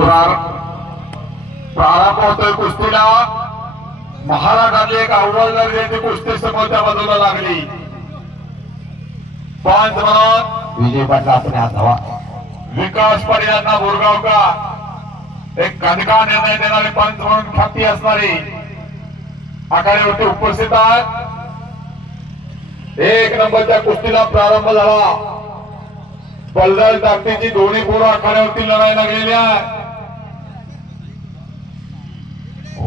पुरार प्रारंभ होतोय कुस्तीला महाराष्ट्रातली एक अव्वल दर्जाची कुस्ती समोर त्या बाजूला लागली. पाच म्हणून विजय पाटला आपण हात हवा. विकास पर्यांना बोरगावका एक कणका निर्णय देणारे पंच म्हणून ख्याती असणारी आखाड्यावरती उपस्थित आहेत. एक नंबरच्या कुस्तीला प्रारंभ झाला. पल्लल ताकदीची दोन्ही पोरं आखाड्यावरती लढाई लागलेली आहे.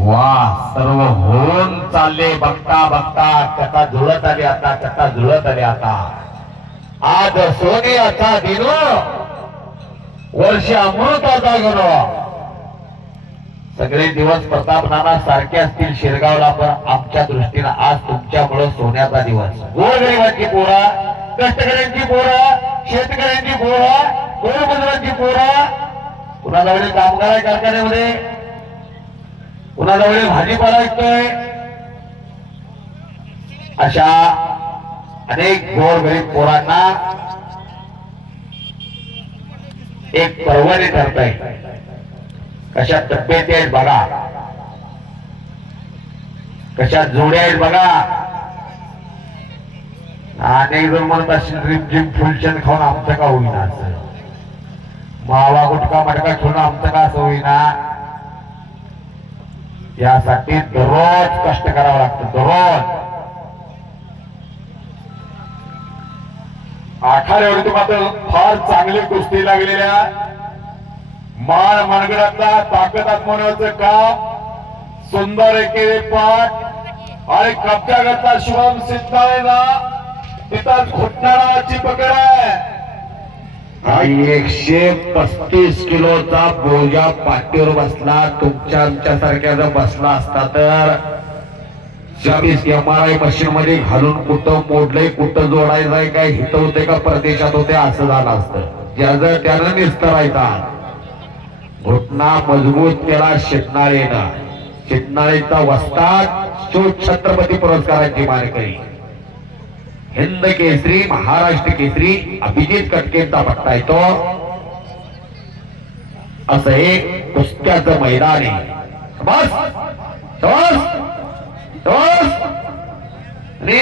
वा सर्व होऊन चालले. बघता बघता कथा जुळत आली आता कथा जुळत आली आता. आज सोन्याचा दिनो. वर्ष अमृत आता गेलो. सगळे दिवस प्रताप नाना सारखे असतील शिरगावला पण आमच्या दृष्टीनं आज तुमच्यामुळे सोन्याचा दिवस. गोरगरिबांची पोरा कष्टकऱ्यांची पोरा शेतकऱ्यांची पोरा गोरमजुरांची पोरा. कुणाजवळ कामगार कारखान्यामध्ये? कारखान्यामध्ये कुणाजवळ भाजीपाला विकतोय अशा अनेक गोरगरीब पोरांना एक पर्वणी ठरताय कशा तब्येती आहेत बघा. कशा जोड्या आहेत बघा. अनेक जण म्हणत असतील रिमझिम फुलचंद खाऊन आमचं का होईना असं? मावा गुटका मटका खेळून आमचं का असं होईना? यासाठी दररोज कष्ट करावं लागतं दररोज. आखाड्यावरती मात्र फार चांगली कुस्ती लागलेल्या माळ मनगडातला ताकद आत्मवण्याचं काम सुंदर एकेरी पाठ आणि कब्जागतला शिवम सिद्धाळेला तिथं घुटणाराची पकड आहे आणि एकशे पस्तीस किलोचा बोजा पाठीवर बसला. तुमच्या आमच्या सारख्या जर बसला असता तर? चाळीस एम आर आय मशीन मध्ये घालून कुठं मोडलंय कुठं जोडायचंय काय हित होते का परदेशात होते असं झालं असतं. ज्याचं त्यानं निस्तरायचा घुटना मजबूत त्याला शिकणारेनं शिकणारेचा वस्ताद शिव छत्रपती पुरस्काराची मानकरी हिंद केसरी महाराष्ट्र केसरी अभिजित कटकेंचा पट्टा येतो. असं एक कुस्त्याचं मैदान आहे. बस बस बस आणि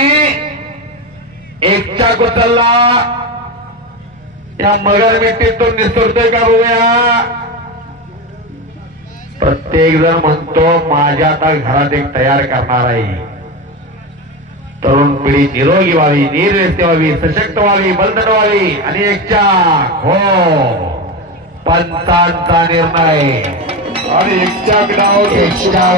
एकच्या कुतलला या मगर मिट्टीतून निसरतोय का बघूया? प्रत्येक जण म्हणतो माझ्या आता घरात एक तयार करणार आहे. तरुण पिढी निरोगी व्हावी निर्व्यस्त व्हावी सशक्त व्हावी बलदट व्हावी आणि एकच्या हो. पंचांचा निर्णय. आणि एकच्या गडावर एकच्या